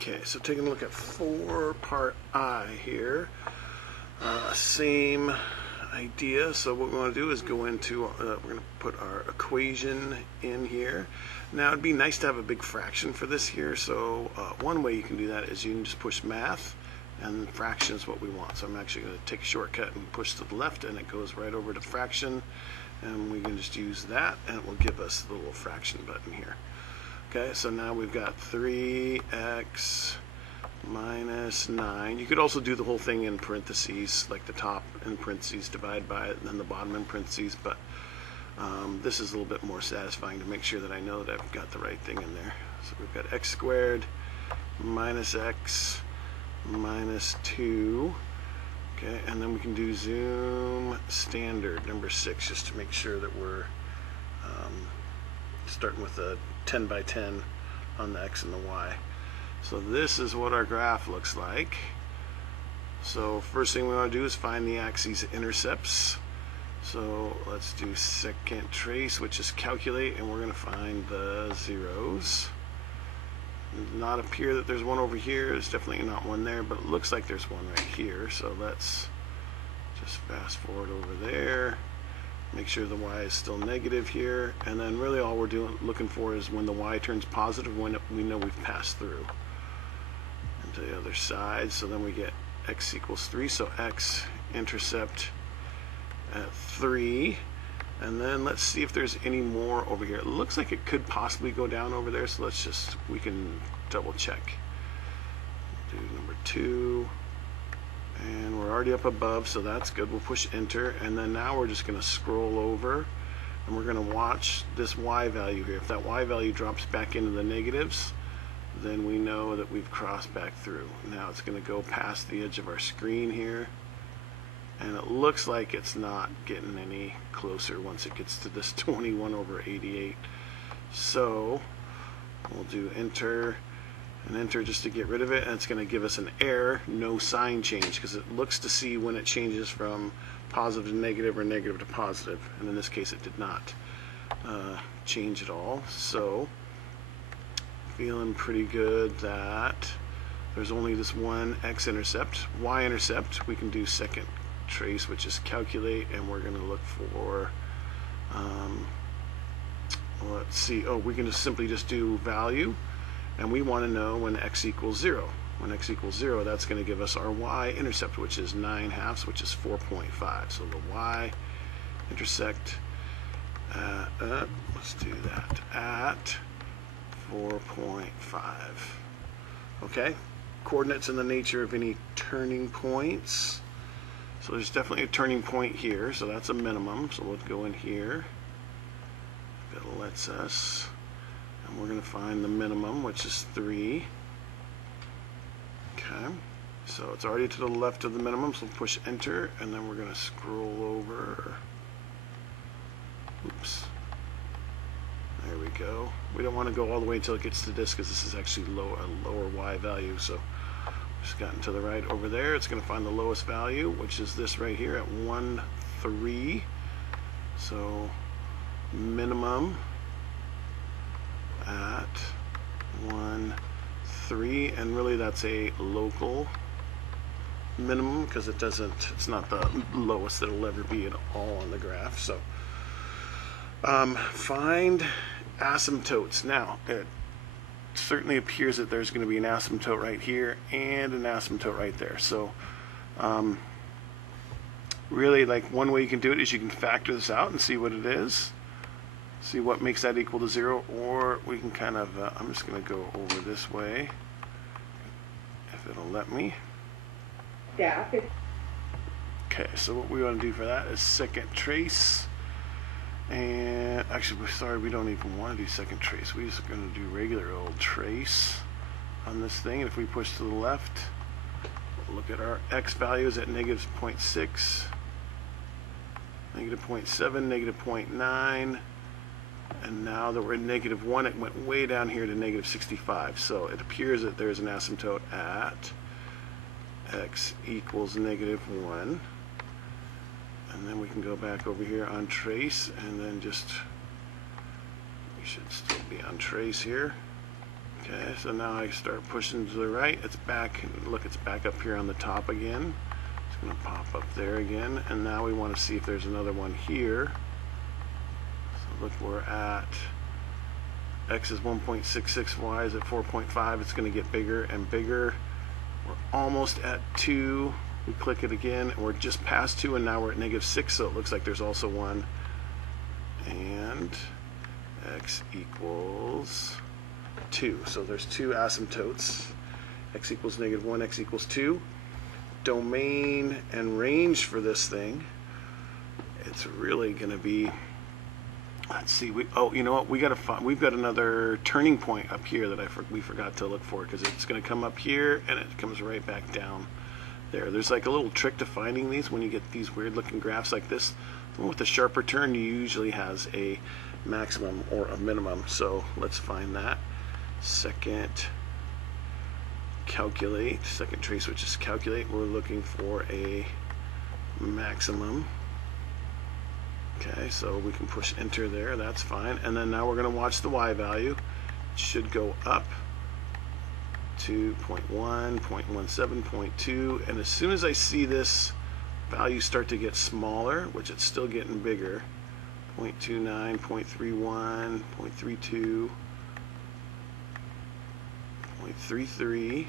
Okay, so taking a look at 4 part I here, same idea. So what we want to do is go into, we're going to put our equation in here. Now it'd be nice to have a big fraction for this here, so one way you can do that is you can just push math, and fraction is what we want. So I'm actually going to take a shortcut and push to the left, and it goes right over to fraction, and we can just use that, and it will give us the little fraction button here. Okay, so now we've got 3x minus 9. You could also do the whole thing in parentheses, like the top in parentheses, divide by it, and then the bottom in parentheses, but this is a little bit more satisfying to make sure that I know that I've got the right thing in there. So we've got x squared minus x minus 2. Okay, and then we can do zoom standard, number 6, just to make sure that we're starting with a 10 by 10 on the x and the y. So this is what our graph looks like. So first thing we want to do is find the axes intercepts. So let's do second trace, which is calculate, and we're going to find the zeros. It does not appear that there's one over here. There's definitely not one there, but it looks like there's one right here. So let's just fast forward over there. Make sure the y is still negative here, and then really all we're looking for is when the y turns positive, when we know we've passed through. And to the other side, so then we get x equals 3, so x intercept at 3, and then let's see if there's any more over here. It looks like it could possibly go down over there, so we can double check. Do number 2. And we're already up above, so that's good. We'll push enter, and then now we're just going to scroll over, and we're going to watch this y value here. If that y value drops back into the negatives, then we know that we've crossed back through. Now it's going to go past the edge of our screen here, and it looks like it's not getting any closer once it gets to this 21 over 88. So we'll do enter and enter just to get rid of it, and it's going to give us an error, no sign change, because it looks to see when it changes from positive to negative or negative to positive, and in this case it did not change at all. So feeling pretty good that there's only this one x-intercept. Y-intercept, we can do second trace, which is calculate, and we're going to look for let's see, we can just simply do value. And we want to know when x equals 0. When x equals 0, that's going to give us our y-intercept, which is 9/2, which is 4.5. So the y-intersect, let's do that, at 4.5. Okay, coordinates in the nature of any turning points. So there's definitely a turning point here, so that's a minimum. So we'll go in here. That lets us. And we're going to find the minimum, which is 3. Okay, so it's already to the left of the minimum, so we'll push enter, and then we're going to scroll over. Oops. There we go. We don't want to go all the way until it gets to this, because this is actually a lower y value. So just gotten to the right over there. It's going to find the lowest value, which is this right here at 1, 3. So minimum at 1, 3, and really that's a local minimum because it's not the lowest that it'll ever be at all on the graph. So find asymptotes. Now it certainly appears that there's going to be an asymptote right here and an asymptote right there. So really, like, one way you can do it is you can factor this out and see what it is. See what makes that equal to 0, or we can kind of, I'm just going to go over this way, if it'll let me. Yeah. Okay, so what we want to do for that is second trace, and actually, sorry, we don't even want to do second trace. We're just going to do regular old trace on this thing, and if we push to the left, we'll look at our x values at negative 0.6, negative 0.7, negative 0.9, and now that we're at negative 1, it went way down here to negative 65. So it appears that there's an asymptote at x equals negative 1. And then we can go back over here on trace, and then we should still be on trace here. Okay, so now I start pushing to the right. It's back. Look, it's back up here on the top again. It's going to pop up there again. And now we want to see if there's another one here. So look, we're at x is 1.66, y is at 4.5. It's going to get bigger and bigger. We're almost at 2. We click it again, and we're just past 2, and now we're at -6, so it looks like there's also one. And x equals 2. So there's 2 asymptotes. X equals -1, x equals 2. Domain and range for this thing, it's really going to be, let's see, you know what, we've got another turning point up here that we forgot to look for, because it's going to come up here and it comes right back down there. There's like a little trick to finding these when you get these weird looking graphs like this. The one with the sharper turn usually has a maximum or a minimum, so let's find that. Second trace, which is calculate. We're looking for a maximum. Okay, so we can push enter there, that's fine. And then now we're going to watch the y value. It should go up to 0.1, 0.17, 0.2, and as soon as I see this value start to get smaller, which it's still getting bigger, 0.29, 0.31, 0.32, 0.33.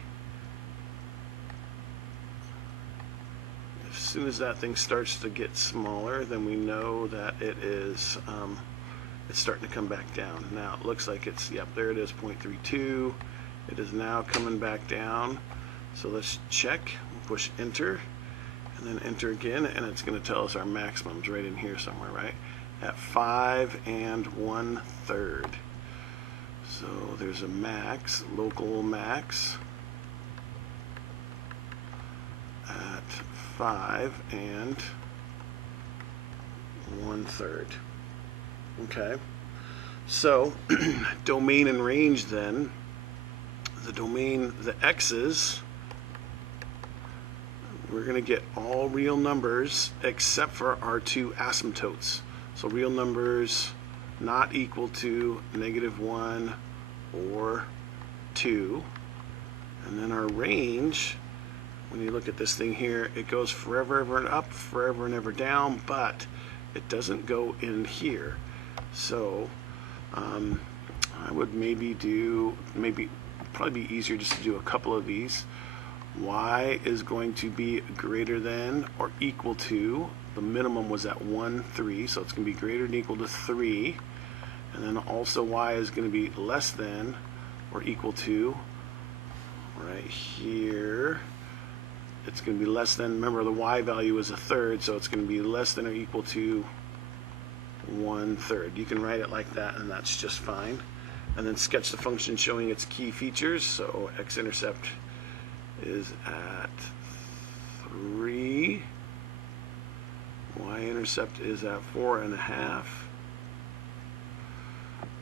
As soon as that thing starts to get smaller, then we know that it is it's starting to come back down. Now it looks like it's, yep, there it is, 0.32. It is now coming back down. So let's check. We'll push enter and then enter again, and it's going to tell us our maximums right in here somewhere, right? At 5 1/3. So there's a max, local max at 5 1/3. Okay, so domain and range then. The domain, the x's, we're going to get all real numbers except for our 2 asymptotes. So real numbers not equal to -1 or 2. And then our range, when you look at this thing here, it goes forever ever and up, forever and ever down, but it doesn't go in here. So I would probably be easier just to do a couple of these. Y is going to be greater than or equal to, the minimum was at 1/3, so it's going to be greater than or equal to 3. And then also y is going to be less than or equal to, right here, it's going to be less than, remember the y value is 1/3, so it's going to be less than or equal to 1/3. You can write it like that, and that's just fine. And then sketch the function showing its key features. So x-intercept is at 3. Y-intercept is at 4.5.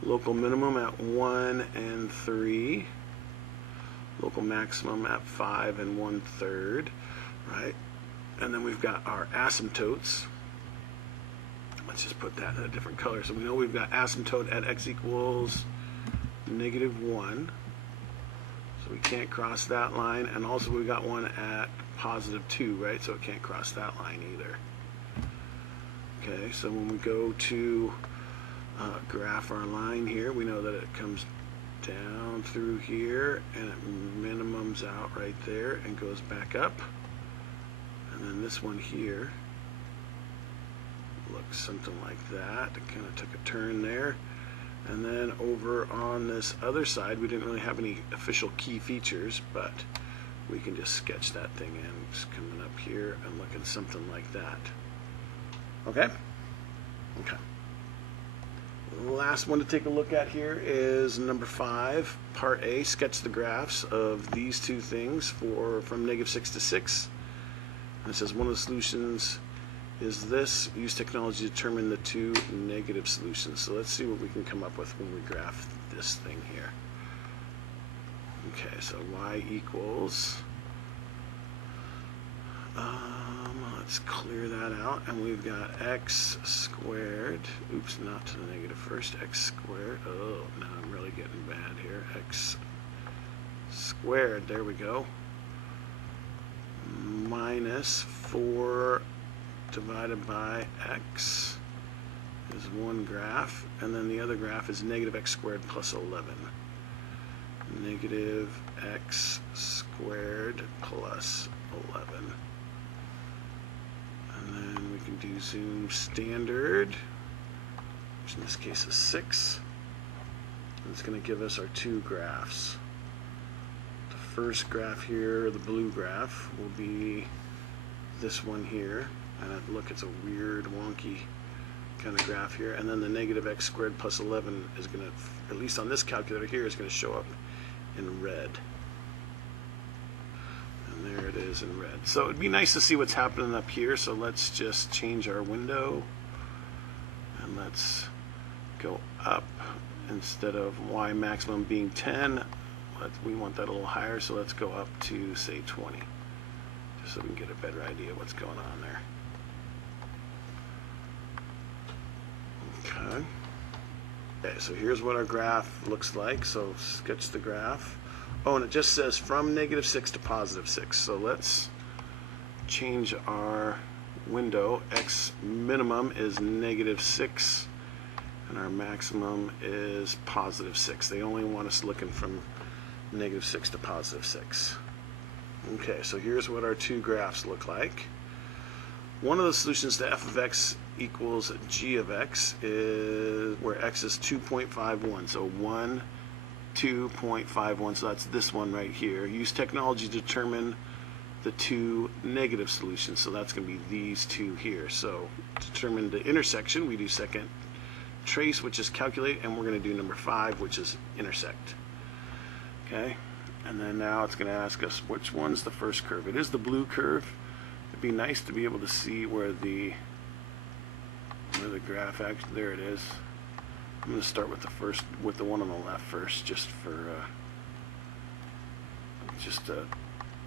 Local minimum at 1 and 3. Local maximum at 5 1/3. Right? And then we've got our asymptotes. Let's just put that in a different color. So we know we've got asymptote at x equals -1, so we can't cross that line, and also we got one at +2, right? So it can't cross that line either. Okay, so when we go to graph our line here, we know that it comes down through here and it minimums out right there and goes back up. And then this one here looks something like that. It kind of took a turn there. And then over on this other side, we didn't really have any official key features, but we can just sketch that thing in. It's coming up here and looking something like that. Okay? Okay. The last one to take a look at here is number 5, part A. Sketch the graphs of these two things from -6 to 6. And it says one of the solutions is this. Use technology to determine the 2 negative solutions. So let's see what we can come up with when we graph this thing here. Okay, so y equals, let's clear that out, and we've got x squared, oops, not to the negative first, x squared, oh, now I'm really getting bad here, x squared, there we go, minus 4 divided by x is one graph, and then the other graph is negative x squared plus 11. Negative x squared plus 11. And then we can do zoom standard, which in this case is 6. And it's going to give us our two graphs. The first graph here, the blue graph, will be this one here. And look, it's a weird, wonky kind of graph here. And then the negative x squared plus 11 is going to, at least on this calculator here, is going to show up in red. And there it is in red. So it'd be nice to see what's happening up here. So let's just change our window. And let's go up. Instead of y maximum being 10, we want that a little higher. So let's go up to, say, 20. Just so we can get a better idea of what's going on there. Okay, so here's what our graph looks like. So sketch the graph. Oh, and it just says from negative 6 to positive 6. So let's change our window. X minimum is negative 6, and our maximum is positive 6. They only want us looking from negative 6 to positive 6. Okay, so here's what our two graphs look like. One of the solutions to f of x equals g of x is where x is 2.51. So 1, 2.51. So that's this one right here. Use technology to determine the two negative solutions. So that's going to be these two here. So to determine the intersection, we do second trace, which is calculate, and we're going to do number 5, which is intersect. Okay, and then now it's going to ask us which one's the first curve. It is the blue curve. It'd be nice to be able to see where the graph actually, there it is. I'm going to start with the one on the left first, just for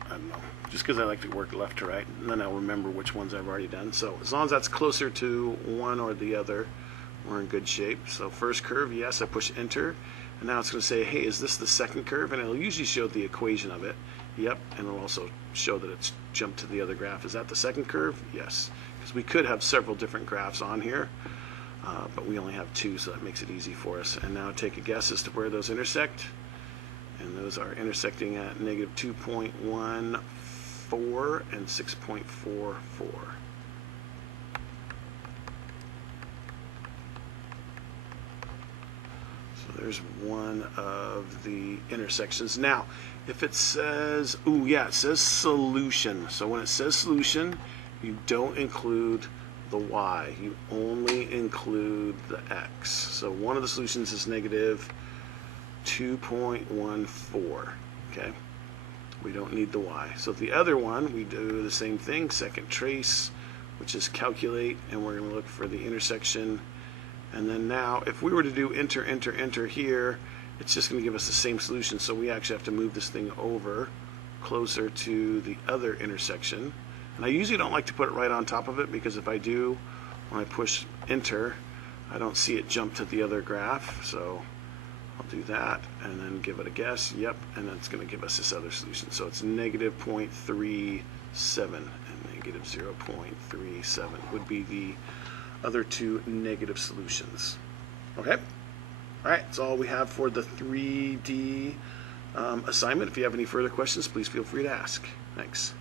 I don't know, just because I like to work left to right, and then I'll remember which ones I've already done. So as long as that's closer to one or the other, we're in good shape. So first curve, yes, I push enter, and now it's going to say, hey, is this the second curve? And it'll usually show the equation of it. Yep, and it'll also show that it's jumped to the other graph. Is that the second curve? Yes, because we could have several different graphs on here, but we only have two, so that makes it easy for us. And now take a guess as to where those intersect. And those are intersecting at negative 2.14 and 6.44. So there's one of the intersections. Now, if it says, ooh, yeah, it says solution. So when it says solution, you don't include the y. You only include the x. So one of the solutions is negative 2.14. Okay, we don't need the y. So the other one, we do the same thing, second trace, which is calculate, and we're going to look for the intersection. And then now, if we were to do enter, enter, enter here, it's just going to give us the same solution. So we actually have to move this thing over closer to the other intersection. And I usually don't like to put it right on top of it, because if I do, when I push enter, I don't see it jump to the other graph. So I'll do that and then give it a guess. Yep, and then it's going to give us this other solution. So it's negative 0.37 and negative 0.37 would be the other two negative solutions. Okay? All right, that's all we have for the 3D assignment. If you have any further questions, please feel free to ask. Thanks.